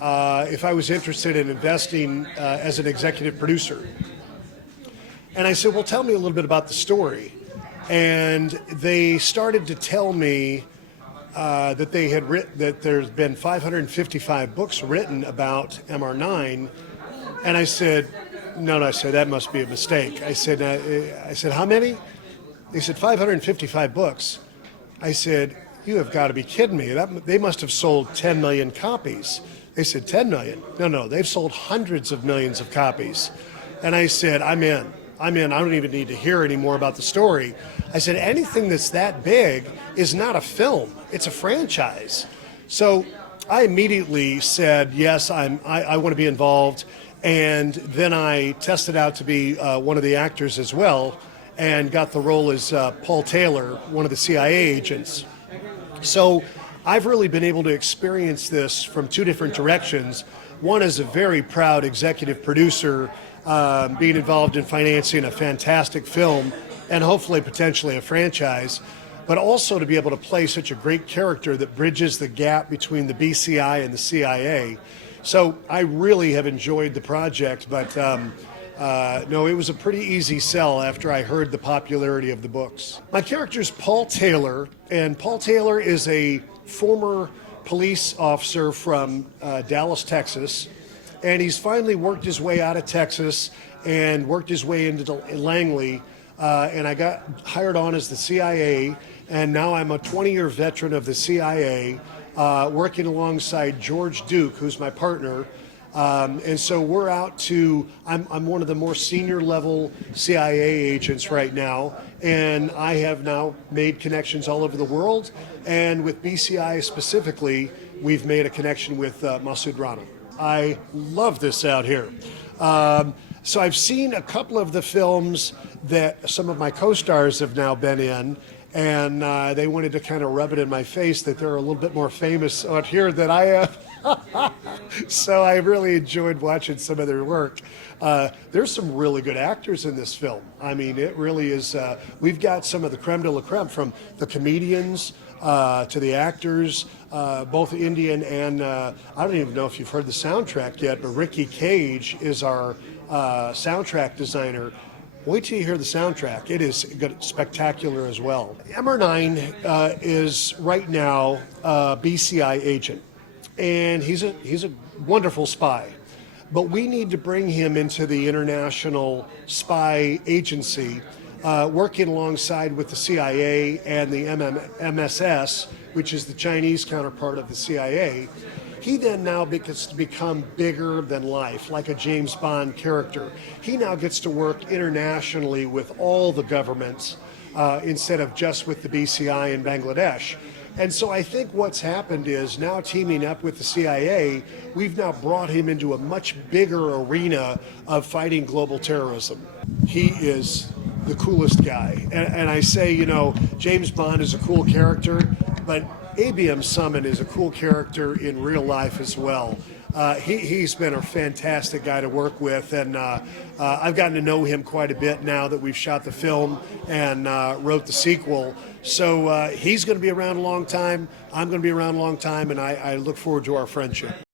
if I was interested in investing as an executive producer. And I said, well, tell me a little bit about the story. And they started to tell me that they had that there's been 555 books written about MR9. And I said, no, I said, that must be a mistake. I said, how many? They said 555 books. I said, you have got to be kidding me. They must have sold 10 million copies. They said, 10 million? No, they've sold hundreds of millions of copies. And I said, I'm in. I don't even need to hear any more about the story. I said, anything that's that big is not a film, it's a franchise. So I immediately said, yes, I want to be involved. And then I tested out to be one of the actors as well, and got the role as Paul Taylor, one of the CIA agents. So I've really been able to experience this from two different directions. One as a very proud executive producer, being involved in financing a fantastic film and hopefully potentially a franchise, but also to be able to play such a great character that bridges the gap between the BCI and the CIA. So I really have enjoyed the project, but no, it was a pretty easy sell after I heard the popularity of the books. My character is Paul Taylor, and Paul Taylor is a former police officer from Dallas, Texas, and he's finally worked his way out of Texas and worked his way into Langley, and I got hired on as the CIA, and now I'm a 20-year veteran of the CIA, working alongside George Duke, who's my partner. And so we're out to, I'm one of the more senior level CIA agents right now, and I have now made connections all over the world, and with BCI specifically, we've made a connection with Masood Rana. I love this out here. So I've seen a couple of the films that some of my co-stars have now been in, and they wanted to kind of rub it in my face that they're a little bit more famous out here than I am. So I really enjoyed watching some of their work. There's some really good actors in this film. I mean, it really is, we've got some of the creme de la creme, from the comedians to the actors, both Indian and, I don't even know if you've heard the soundtrack yet, but Ricky Cage is our soundtrack designer. Wait till you hear the soundtrack. It is spectacular as well. MR9 is right now a BCI agent, and he's a wonderful spy. But we need to bring him into the international spy agency, working alongside with the CIA and the MSS, which is the Chinese counterpart of the CIA. He then now gets to become bigger than life, like a James Bond character. He now gets to work internationally with all the governments instead of just with the BCI in Bangladesh. And so I think what's happened is, now teaming up with the CIA, we've now brought him into a much bigger arena of fighting global terrorism. He is the coolest guy. And I say, you know, James Bond is a cool character, but ABM Summon is a cool character in real life as well. He's been a fantastic guy to work with, and I've gotten to know him quite a bit now that we've shot the film and wrote the sequel. So he's going to be around a long time, I'm going to be around a long time, and I look forward to our friendship.